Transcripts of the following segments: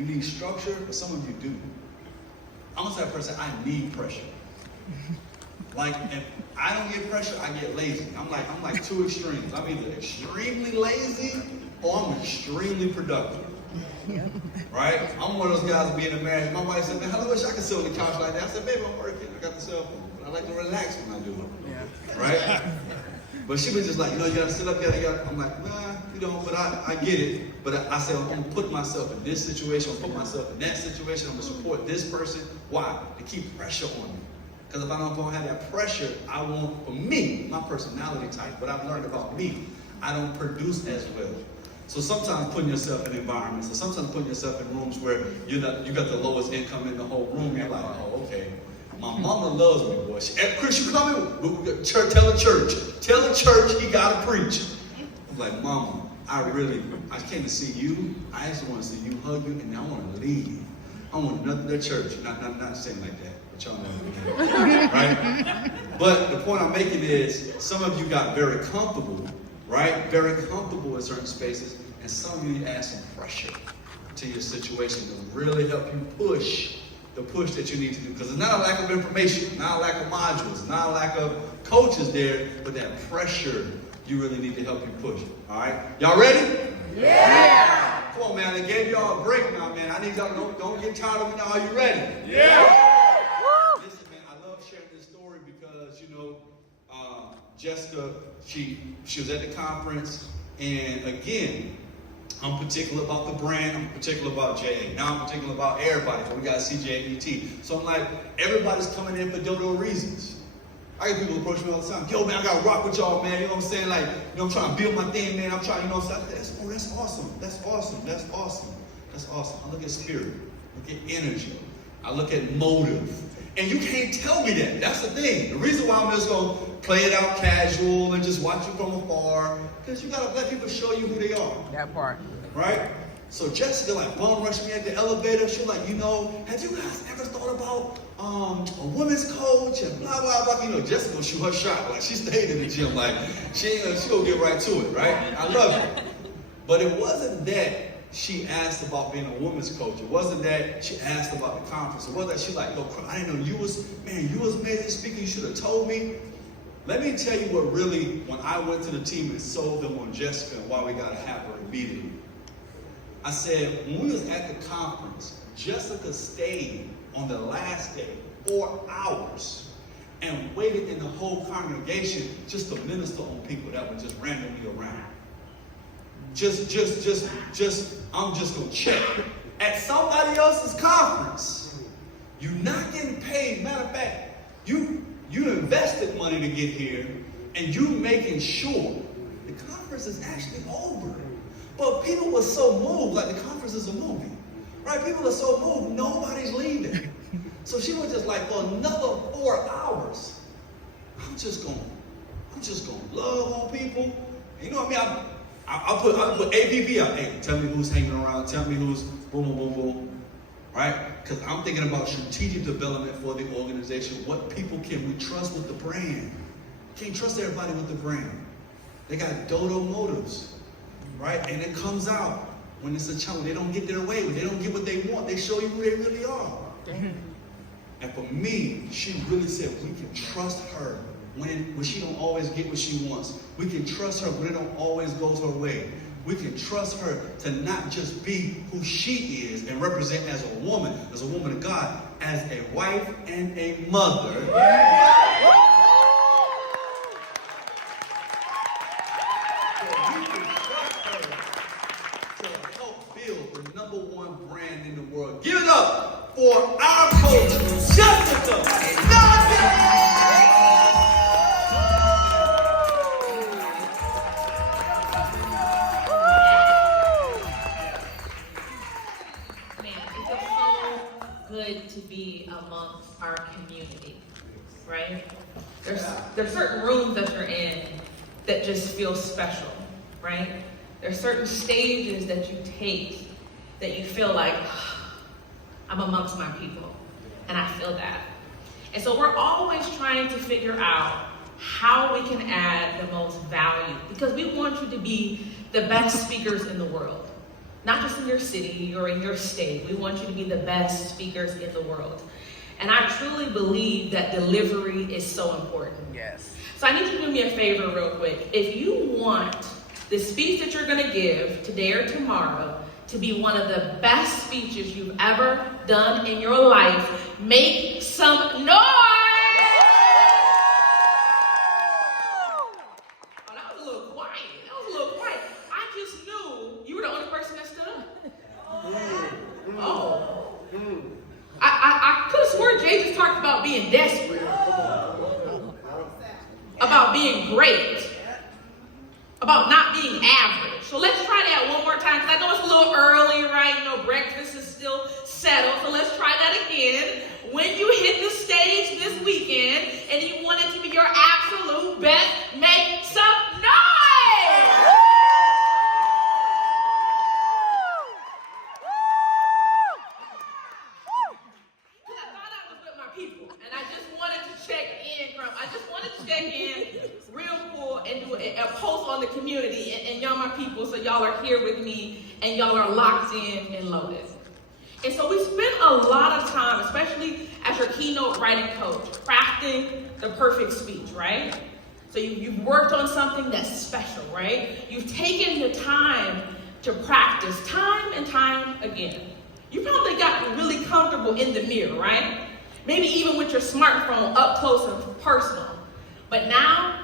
You need structure, but some of you do. I'm the type of person, I need pressure. Like, if I don't get pressure, I get lazy. I'm like two extremes. I'm either extremely lazy or I'm extremely productive. Right? I'm one of those guys being a marriage. My wife said, man, I wish I could sit on the couch like that. I said, baby, I'm working. I got the cell phone. But I like to relax when I do it. Yeah. Right? But she was just like, you know, you gotta sit up there. I'm like, nah, you don't, but I get it. But I said, I'm gonna put myself in this situation, I'm gonna put myself in that situation, I'm gonna support this person. Why? To keep pressure on me. Because if I don't have that pressure, I want, for me, my personality type, what I've learned about me, I don't produce as well. So sometimes putting yourself in environments, or sometimes putting yourself in rooms where you got the lowest income in the whole room, you're like, oh, okay. My mama loves me, boy. Chris, you coming? Tell the church he gotta preach. I'm like, Mama, I came to see you. I actually want to see you, hug you, and I want to leave. I want nothing to church. Not saying like that, but y'all know, right? But the point I'm making is, some of you got very comfortable, right? Very comfortable in certain spaces, and some of you add some pressure to your situation to really help you push the push that you need to do. Because it's not a lack of information, not a lack of modules, not a lack of coaches there, but that pressure you really need to help you push. All right? Y'all ready? Yeah! Come on, man. I gave y'all a break now, man. I need y'all to don't get tired of me now. Are you ready? Yeah! Listen, man, I love sharing this story because, you know, Jessica, she was at the conference, and again, I'm particular about the brand, I'm particular about JA. Now I'm particular about everybody, because we got CJET. So I'm like, everybody's coming in for dodo reasons. I get people approach me all the time. Yo, man, I got to rock with y'all, man. You know what I'm saying? Like, you know, I'm trying to build my thing, man. I'm trying, you know what I'm saying? That's awesome. That's awesome. That's awesome. That's awesome. I look at spirit. I look at energy. I look at motive. And you can't tell me that. That's the thing. The reason why I'm just going to play it out casual and just watch you from afar, because you got to let people show you who they are. That part. Right? So Jessica, like, bum rushed me at the elevator. She was like, you know, have you guys ever thought about a women's coach and blah, blah, blah. You know, Jessica gonna shoot her shot. Like, she stayed in the gym. Like, she gonna get right to it, right? I love it. But it wasn't that she asked about being a women's coach. It wasn't that she asked about the conference. It wasn't that she like, yo, I didn't know you was amazing speaker. You should have told me. Let me tell you what really, when I went to the team and sold them on Jessica and why we got to have her immediately. I said, when we was at the conference, Jessica stayed on the last day 4 hours and waited in the whole congregation just to minister on people that were just randomly around. I'm just gonna check. At somebody else's conference, you're not getting paid. Matter of fact, you invested money to get here, and you making sure the conference is actually over. But people were so moved, like the conference is a movie, right? People are so moved, nobody's leaving. So she was just like, for another 4 hours, I'm just gonna love on people. You know what I mean? I'll put APP out. Hey, tell me who's hanging around. Tell me who's boom, boom, boom, boom. Right? Because I'm thinking about strategic development for the organization. What people can we trust with the brand? Can't trust everybody with the brand. They got dodo motives. Right? And it comes out when it's a challenge. They don't get their way. They don't get what they want. They show you who they really are. And for me, she really said we can trust her when she don't always get what she wants. We can trust her when it don't always go her way. We can trust her to not just be who she is and represent as a woman of God, as a wife and a mother. Brand in the world. Give it up for our coach, Jessica Lundy! Man, it feels so good to be amongst our community, right? There's certain rooms that you're in that just feel special, right? There's certain stages that you take that you feel like, I'm amongst my people, and I feel that. And so we're always trying to figure out how we can add the most value, because we want you to be the best speakers in the world. not just in your city or in your state. We want you to be the best speakers in the world. And I truly believe that delivery is so important. Yes. So I need you to do me a favor real quick. If you want the speech that you're going to give today or tomorrow to be one of the best speeches you've ever done in your life, make some noise! Oh, that was a little quiet. I just knew you were the only person that stood up. Oh. I could have sworn Jay just talked about being desperate, about being great, about not being average. So let's try that one more time, because I know it's a little early, right? You know, breakfast is still settled, so let's try that again. When you hit the stage this weekend and you want it to be your absolute best, make some noise! A post on the community and y'all my people, so y'all are here with me and y'all are locked in and loaded. And so we spend a lot of time, especially as your keynote writing coach, crafting the perfect speech, right? So you've worked on something that's special, right? You've taken the time to practice time and time again. You probably got really comfortable in the mirror, right? Maybe even with your smartphone up close and personal. But now,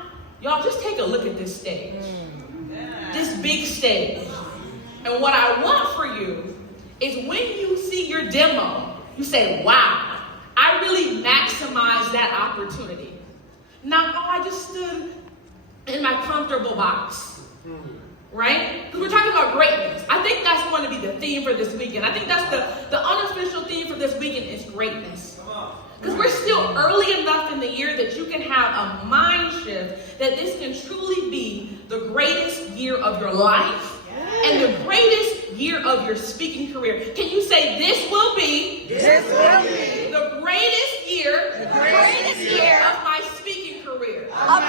y'all just take a look at this stage. This big stage. And what I want for you is when you see your demo, you say, wow, I really maximized that opportunity. Not, oh, I just stood in my comfortable box. Right? Because we're talking about greatness. I think that's going to be the theme for this weekend. I think that's the unofficial theme for this weekend is greatness. Because we're still early enough in the year that you can have a mind shift that this can truly be the greatest year of your life and the greatest year of your speaking career. Can you say this will be the greatest year of my speaking career? I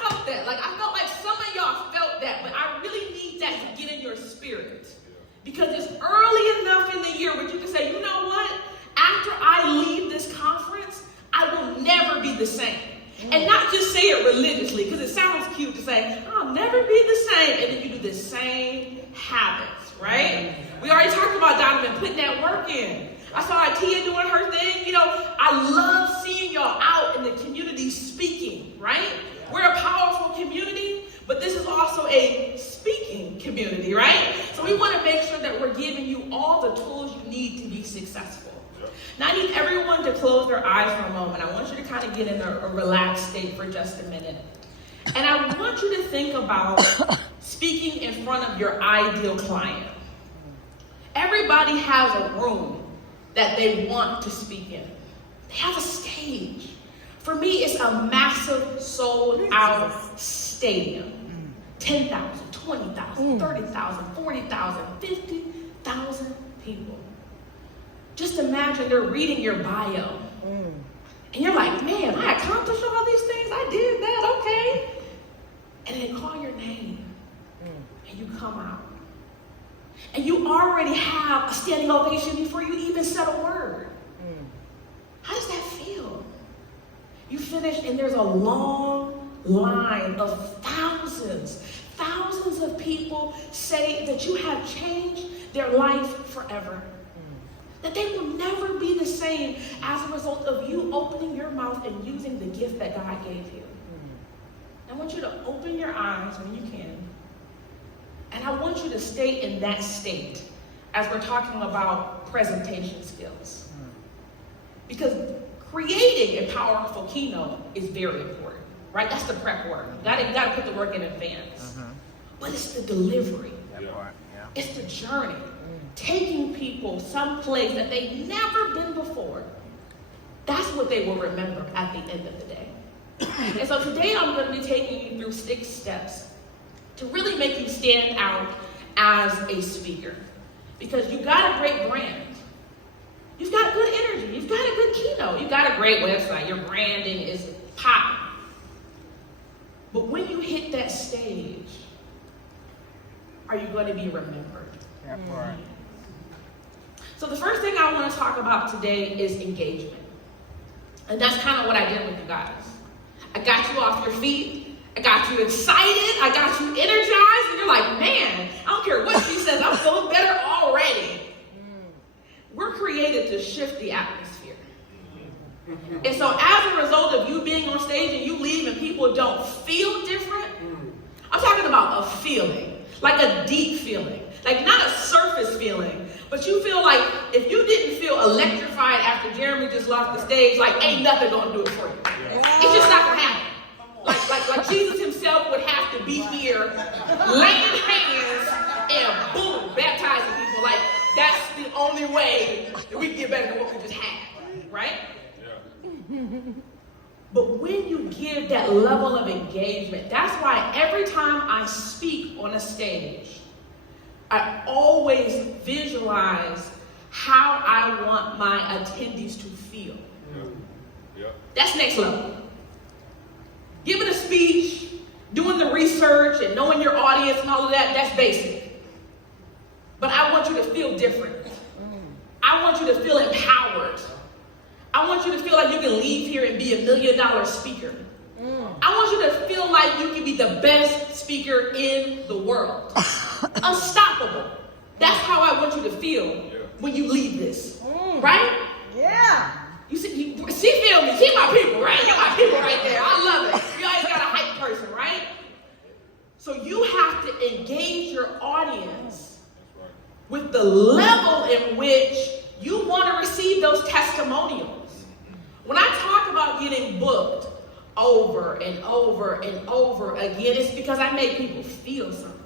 felt that. I felt like some of y'all felt that, but I really need that to get in your spirit. Because it's early enough in the year where you can say, you know what? After I leave this conference, I will never be the same. And not just say it religiously, because it sounds cute to say, I'll never be the same, and then you do the same habits, right? We already talked about Donovan putting that work in. I saw Tia doing her thing. You know, I love seeing y'all out in the community speaking, right? We're a powerful community, but this is also a speaking community, right? So we want to make sure that we're giving you all the tools you need to be successful. Now I need everyone to close their eyes for a moment. I want you to kind of get in a relaxed state for just a minute. And I want you to think about speaking in front of your ideal client. Everybody has a room that they want to speak in. They have a stage. For me, it's a massive sold-out stadium. 10,000, 20,000, 30,000, 40,000, 50,000 people. Just imagine they're reading your bio. And you're like, man, I accomplished all these things. I did that, okay. And they call your name. And you come out. And you already have a standing ovation before you even said a word. How does that feel? You finish and there's a long line of thousands of people say that you have changed their life forever. That they will never be the same as a result of you opening your mouth and using the gift that God gave you. I want you to open your eyes when you can. And I want you to stay in that state as we're talking about presentation skills. Because creating a powerful keynote is very important, right? That's the prep work. You gotta put the work in advance. But it's the delivery. It's the journey. Taking people someplace that they've never been before. That's what they will remember at the end of the day. And so today I'm going to be taking you through 6 steps to really make you stand out as a speaker. Because you've got a great brand. You've got good energy. You've got a good keynote. You've got a great website. Your branding is popping. But when you hit that stage, are you going to be remembered? Yeah, right. So the first thing I want to talk about today is engagement. And that's kind of what I did with you guys. I got you off your feet. I got you excited. I got you energized. And you're like, man, I don't care what she says. I'm feeling better already. We're created to shift the atmosphere. And so as a result of you being on stage and you leave and people don't feel different, I'm talking about a feeling, like a deep feeling, like not a surface feeling, but you feel like if you didn't feel electrified after Jeremy just left the stage, like ain't nothing gonna do it for you. It's just not gonna happen. Like Jesus himself would have to be here, laying hands and boom, baptizing people. Like that's the only way that we can get better than what we just had, right? But when you give that level of engagement, that's why every time I speak on a stage, I always visualize how I want my attendees to feel. That's next level. Giving a speech, doing the research and knowing your audience and all of that, that's basic. But I want you to feel different. I want you to feel empowered. I want you to feel like you can leave here and be $1 million speaker. I want you to feel like you can be the best speaker in the world. Unstoppable. That's how I want you to feel when you leave this. Right? Yeah. You see, she feel me. She my people, right? You're my people right there. I love it. You always got a hype person, right? So you have to engage your audience with the level in which you want to receive those testimonials. When I talk about getting booked over and over and over again, it's because I make people feel something.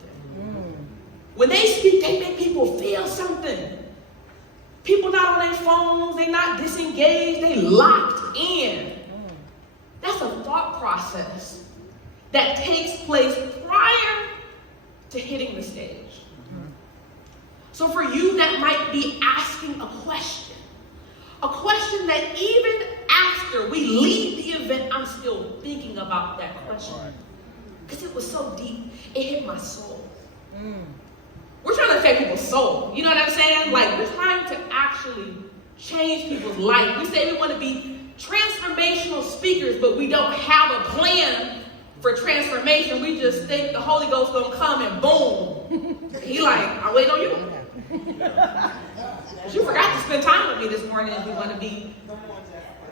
When they speak, they make people feel something. People not on their phones, they not disengaged, they locked in. That's a thought process that takes place prior to hitting the stage. So for you, that might be asking a question that even after we leave the event, I'm still thinking about that question. Because it was so deep, it hit my soul. We're trying to affect people's soul. You know what I'm saying? Like, we're trying to actually change people's life. We say we want to be transformational speakers, but we don't have a plan for transformation. We just think the Holy Ghost gonna come and boom. He like, I'll wait on you. You forgot to spend time with me this morning if you want to be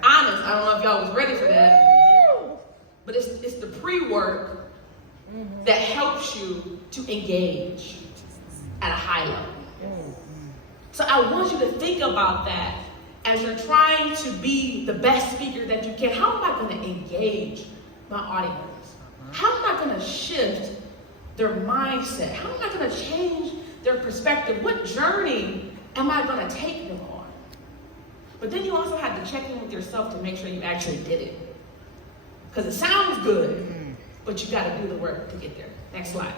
honest. I don't know if y'all was ready for that. But it's the pre-work that helps you to engage at a high level. So I want you to think about that as you're trying to be the best speaker that you can. How am I going to engage my audience? How am I going to shift their mindset? How am I going to change their perspective? What journey am I going to take them on? But then you also have to check in with yourself to make sure you actually did it. Because it sounds good, but you got to do the work to get there. Next slide.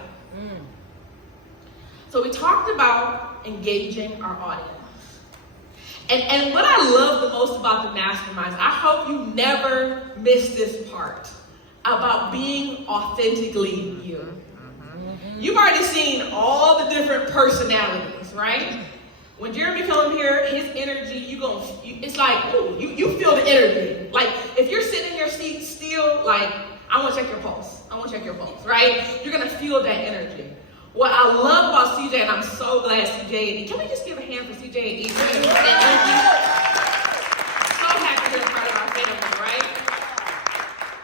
So we talked about engaging our audience. And what I love the most about the Masterminds, I hope you never miss this part about being authentically you. You've already seen all the different personalities, right? When Jeremy comes here, his energy, it's like, ooh, you feel the energy. Like, if you're sitting in your seat still, like, I want to check your pulse. I want to check your pulse, right? You're going to feel that energy. What I love about CJ, and I'm so glad CJ and E, can we just give a hand for CJ and E? So happy they're part of our family, right?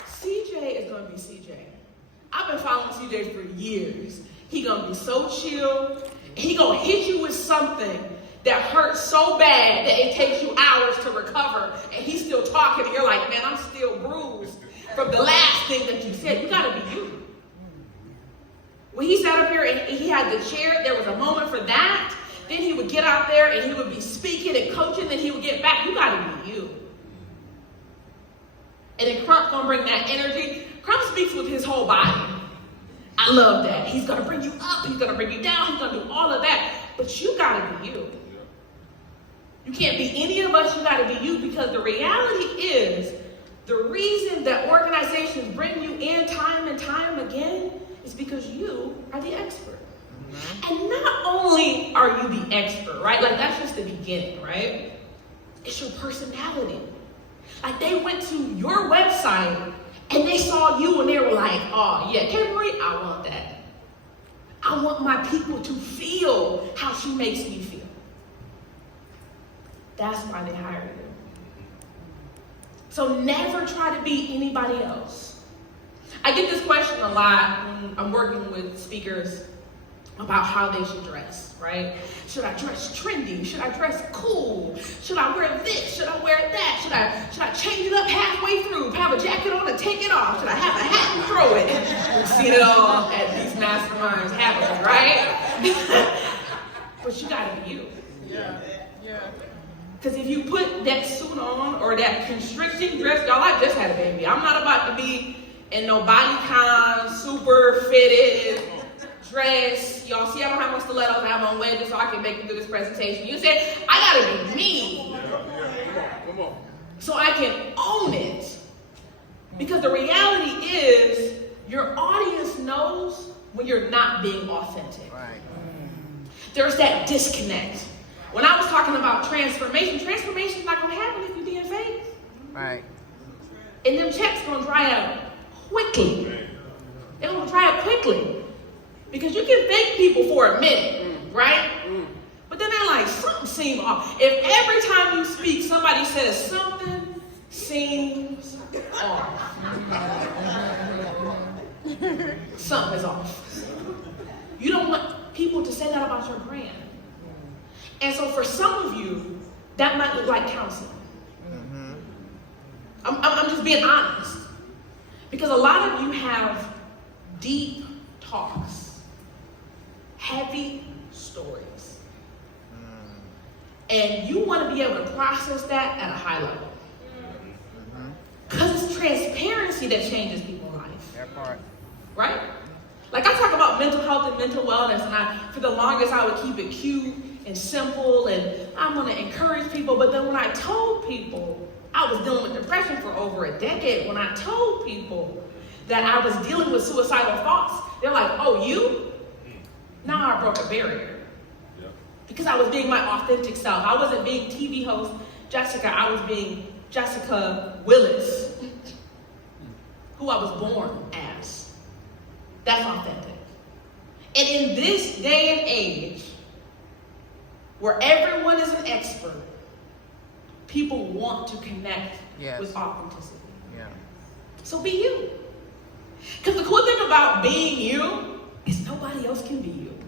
CJ is going to be CJ. I've been following CJ for years. He going to be so chill. He going to hit you with something that hurts so bad that it takes you hours to recover, and he's still talking, and you're like, man, I'm still bruised from the last thing that you said. You got to be you. When he sat up here and he had the chair, there was a moment for that. Then he would get out there and he would be speaking and coaching, then he would get back. You gotta be you. And then Crump gonna bring that energy. Crump speaks with his whole body. I love that. He's gonna bring you up, he's gonna bring you down, he's gonna do all of that. But you gotta be you. You can't be any of us, you gotta be you, because the reality is, the reason that organizations bring you in time and time again is because you are the expert. And not only are you the expert, right? Like that's just the beginning, right? It's your personality. Like they went to your website and they saw you and they were like, oh yeah, Kimberly, I want that. I want my people to feel how she makes me feel. That's why they hired you. So never try to be anybody else. I get this question a lot when I'm working with speakers about how they should dress, right? Should I dress trendy? Should I dress cool? Should I wear this? Should I wear that? Should I change it up halfway through? Have a jacket on and take it off? Should I have a hat and throw it? We've seen it all at these masterminds happening, right? But you gotta be you. Yeah. Because if you put that suit on or that constricting dress, y'all, I just had a baby. I'm not about to be in no bodycon, super fitted dress. Y'all see I don't have my stilettos, I have on wedges so I can make it through this presentation. You said, I gotta be me. Come on. So I can own it. Because the reality is, your audience knows when you're not being authentic. Right. There's that disconnect. When I was talking about transformation's not gonna happen if you're being fake. Right. And them checks gonna dry out quickly. They're gonna dry out quickly. Because you can fake people for a minute, right? But then they're like, something seems off. If every time you speak, somebody says something seems off. Something is off. You don't want people to say that about your brand. And so for some of you, that might look like counseling. I'm just being honest. Because a lot of you have deep talks, heavy stories. And you want to be able to process that at a high level. Because it's transparency that changes people's life. That part. Right? Like I talk about mental health and mental wellness, and for the longest I would keep it cute and simple, and I'm going to encourage people. But then when I told people I was dealing with depression for over a decade, when I told people that I was dealing with suicidal thoughts, they're like, oh, you? Now I broke a barrier. Yeah. Because I was being my authentic self. I wasn't being TV host Jessica. I was being Jessica Willis, who I was born as. That's authentic. And in this day and age, where everyone is an expert, people want to connect with authenticity. Yeah. So be you. Because the cool thing about being you is nobody else can be you.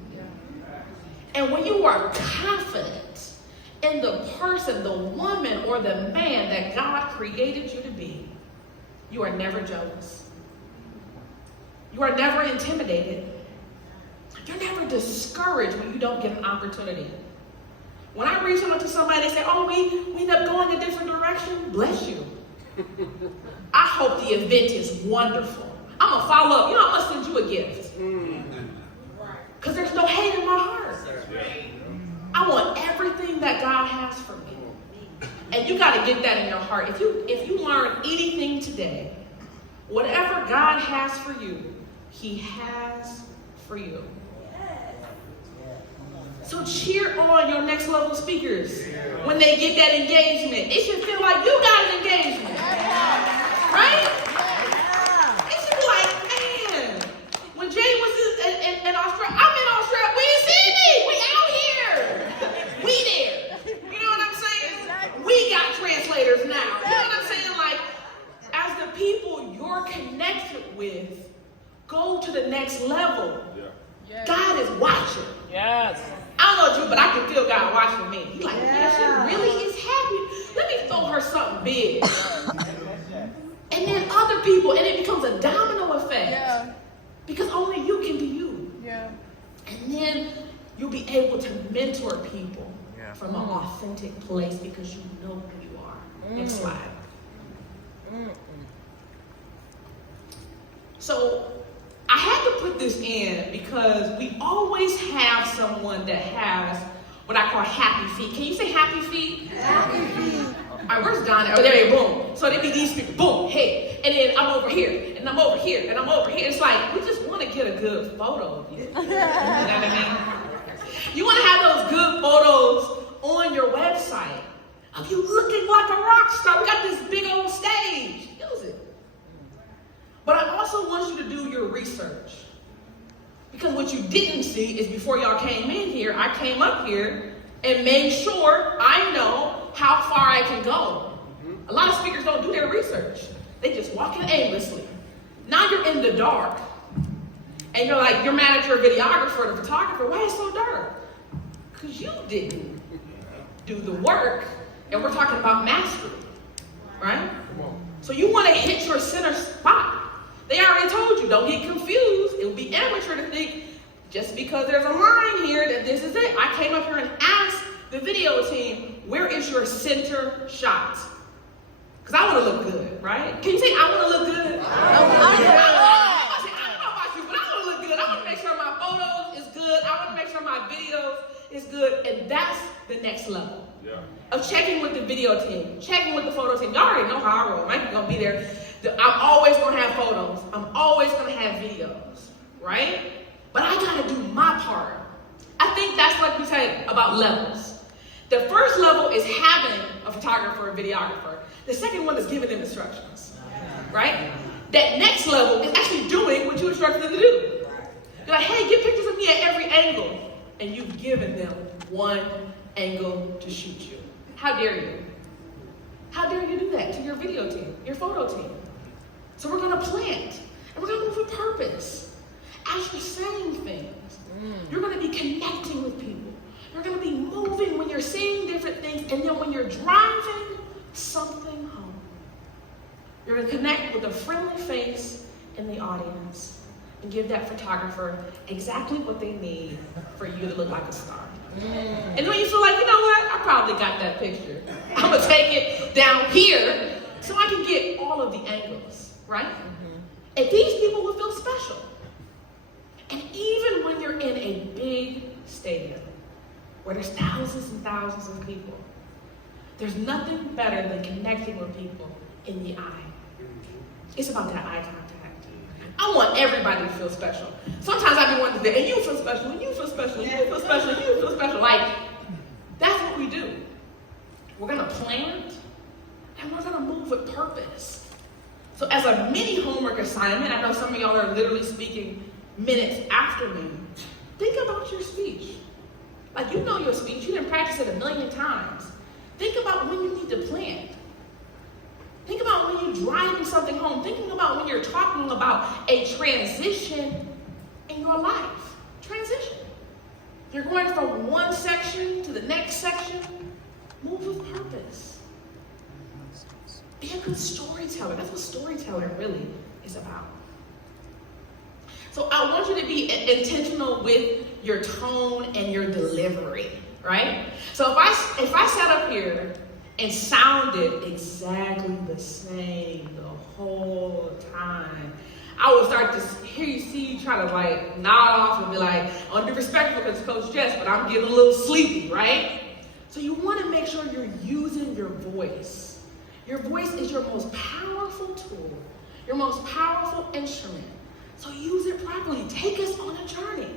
And when you are confident in the person, the woman, or the man that God created you to be, you are never jealous. You are never intimidated. You're never discouraged when you don't get an opportunity. When I reach out to somebody, they say, oh, we end up going a different direction. Bless you. I hope the event is wonderful. I'm going to follow up. You know, I'm going to send you a gift. Because there's no hate in my heart. I want everything that God has for me. And you got to get that in your heart. If you learn anything today, whatever God has for you, He has for you. So cheer on your next level speakers when they get that engagement. It should feel like you got an engagement. Right? It should be like, man, when Jay was in Australia, I'm in Australia. We didn't see me. We out here. We there. You know what I'm saying? We got translators now. You know what I'm saying? Like, as the people you're connected with go to the next level, God is watching. Yes. I don't know you, but I can feel God watching me. He's like, man, she really is happy. Let me throw her something big. And then other people, and it becomes a domino effect. Yeah. Because only you can be you. Yeah. And then you'll be able to mentor people from an authentic place because you know who you are. Next slide. So I had to put this in because we always have someone that has what I call happy feet. Can you say happy feet? Happy feet. All right, where's Donna? Oh, there you go, boom. So they be these people, boom, hey. And then I'm over here, and I'm over here, and I'm over here. It's like, we just want want to get a good photo of you. You know what I mean? You want to have those good photos on your website of you looking like a rock star. We got this big old stage. Use it. But I also want you to do your research. Because what you didn't see is before y'all came in here, I came up here and made sure I know how far I can go. A lot of speakers don't do their research. They just walk in aimlessly. Now you're in the dark. And you're like, you're mad at your videographer, the photographer. Why is it so dark? Because you didn't do the work. And we're talking about mastery, right? So you want to hit your center spot. They already told you, don't get confused. It would be amateur to think, just because there's a line here, that this is it. I came up here and asked the video team, where is your center shot? Because I want to look good, right? Can you say, I want to look good? I don't know about you, but I want to look good. I want to make sure my photos is good. I want to make sure my videos is good. And that's the next level of checking with the video team, checking with the photo team. Y'all already know how I roll. Mike's going to be there. I'm always going to have photos. I'm always going to have videos, right? But I got to do my part. I think that's what we say about levels. The first level is having a photographer, a videographer. The second one is giving them instructions, right? That next level is actually doing what you instructed them to do. You're like, hey, get pictures of me at every angle. And you've given them one angle to shoot you. How dare you? How dare you do that to your video team, your photo team? So we're going to plant, and we're going to move with purpose. As you're saying things, you're going to be connecting with people. You're going to be moving when you're saying different things, and then when you're driving something home, you're going to connect with a friendly face in the audience and give that photographer exactly what they need for you to look like a star. And when you feel like, you know what, I probably got that picture. I'm going to take it down here so I can get all of the angles, right? And these people will feel special. And even when you're in a big stadium where there's thousands and thousands of people, there's nothing better than connecting with people in the eye. It's about that eye contact. I want everybody to feel special. Sometimes I be wanting and you feel special, and you feel special, and you feel special, and you feel special. Like, that's what we do. We're going to plant, and we're going to move with purpose. So as a mini homework assignment, I know some of y'all are literally speaking minutes after me. Think about your speech. Like, you know your speech. You didn't practice it 1,000,000 times. Think about when you need to plant. Think about when you're driving something home. Thinking about when you're talking about a transition in your life. Transition. You're going from one section to the next section. Move with purpose. Be a good storyteller. That's what storytelling really is about. So I want you to be intentional with your tone and your delivery, right? So if I sat up here and sounded exactly the same the whole time, I would start to hear you try to like nod off and be like, I want to be respectful because it's Coach Jess, but I'm getting a little sleepy, right? So you want to make sure you're using your voice. Your voice is your most powerful tool, your most powerful instrument. So use it properly. Take us on a journey.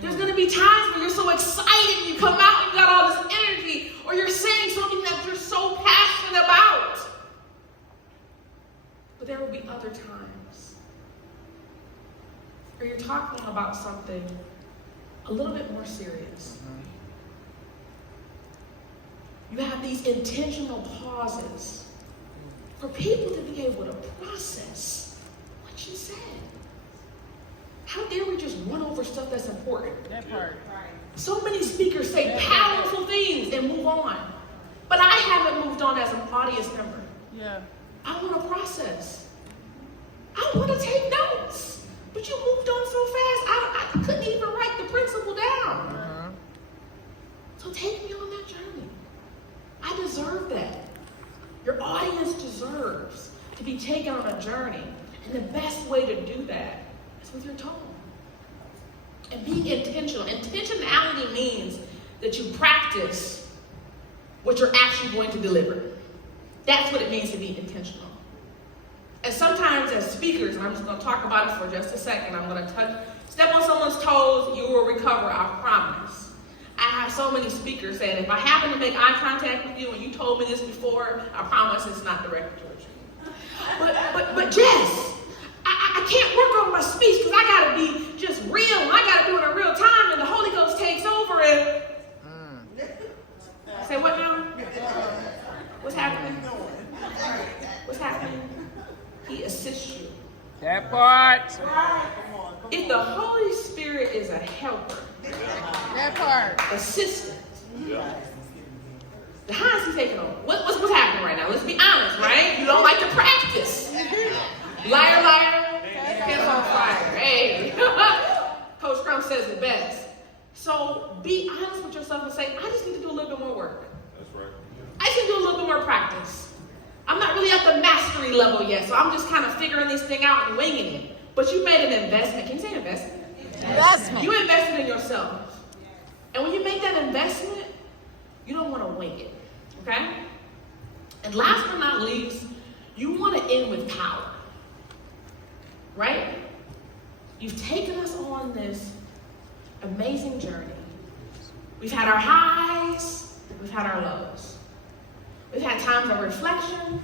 There's going to be times when you're so excited and you come out and you got all this energy, or you're saying something that you're so passionate about. But there will be other times where you're talking about something a little bit more serious. You have these intentional pauses for people to be able to process what you said. How dare we just run over stuff that's important? That part. So many speakers say powerful things and move on. But I haven't moved on as an audience member. Yeah. I want to process. I want to take notes. But you moved on so fast, I couldn't even write the principle down. So take me on that journey. I deserve that. Your audience deserves to be taken on a journey. And the best way to do that is with your tone. And being intentional. Intentionality means that you practice what you're actually going to deliver. That's what it means to be intentional. And sometimes as speakers, and I'm just going to talk about it for just a second, I'm going to step on someone's toes, you will recover, I promise. I have so many speakers saying, if I happen to make eye contact with you and you told me this before, I promise it's not directed towards you. But Jess, I can't work on my speech because I got to be just real, and I got to do it in real time, and the Holy Ghost takes over and... Say what now? What's happening? What's happening? He assists you. That part. If the Holy Spirit is a helper, That part. assistant, how is he taking over? What's happening right now? Let's be honest, right? You don't like to practice. Liar, liar, hands on fire. Hey, Coach Crump says it best. So be honest with yourself and say, I just need to do a little bit more work. That's right. I just need to do a little bit more practice. I'm not really at the mastery level yet, so I'm just kind of figuring this thing out and winging it. But you made an investment. Can you say investment? Investment. You invested in yourself. And when you make that investment, you don't want to wing it. Okay? And last but not least, you want to end with power. Right? You've taken us on this amazing journey. We've had our highs, we've had our lows. We've had times of reflection,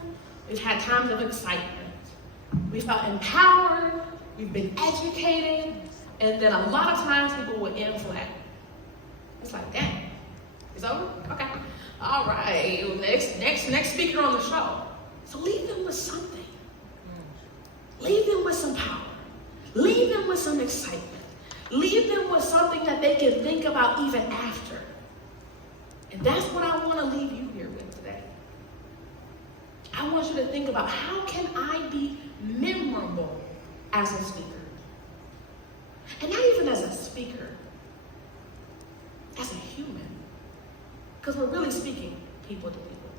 we've had times of excitement. We felt empowered, we've been educated, and then a lot of times people will end flat. It's like, dang, it's over? Okay. All right, next speaker on the show. So leave them with something. Leave them with some power. Leave them with some excitement. Leave them with something that they can think about even after. And that's what I want to leave you here with today. I want you to think about, how can I be memorable as a speaker? And not even as a speaker, as a human. Because we're really speaking people to people.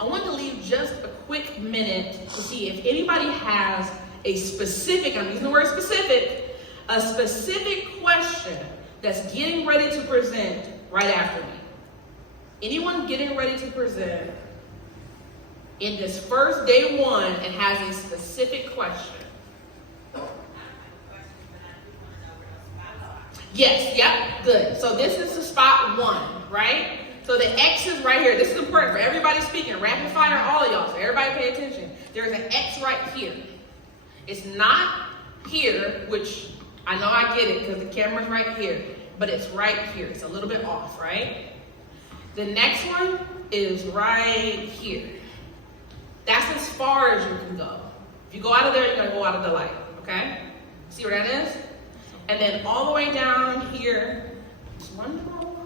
I want to leave just a quick minute to see if anybody has a specific, I'm using the word specific, a specific question that's getting ready to present right after me. Anyone getting ready to present in this first day one and has a specific question? Yes, yep, good. So this is the spot one, right? So the X is right here. This is important for everybody speaking. Rapid fire, all of y'all. So everybody pay attention. There's an X right here. It's not here, which I know I get it because the camera's right here, but it's right here. It's a little bit off, right? The next one is right here. That's as far as you can go. If you go out of there, you're going to go out of the light, okay? See where that is? And then all the way down here, there's one more.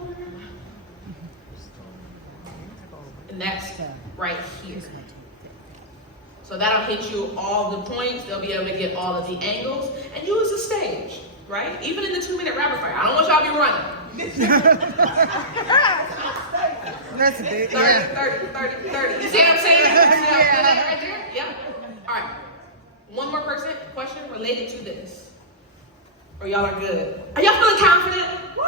And that's right here. So that'll hit you all the points. They'll be able to get all of the angles and use the stage, right? Even in the 2-minute rapid fire. I don't want y'all to be running. That's a big, 30. You see what I'm saying? Yeah. Right there? Yeah. All right. One more question related to this. Or y'all are good. Are y'all feeling confident? Woo!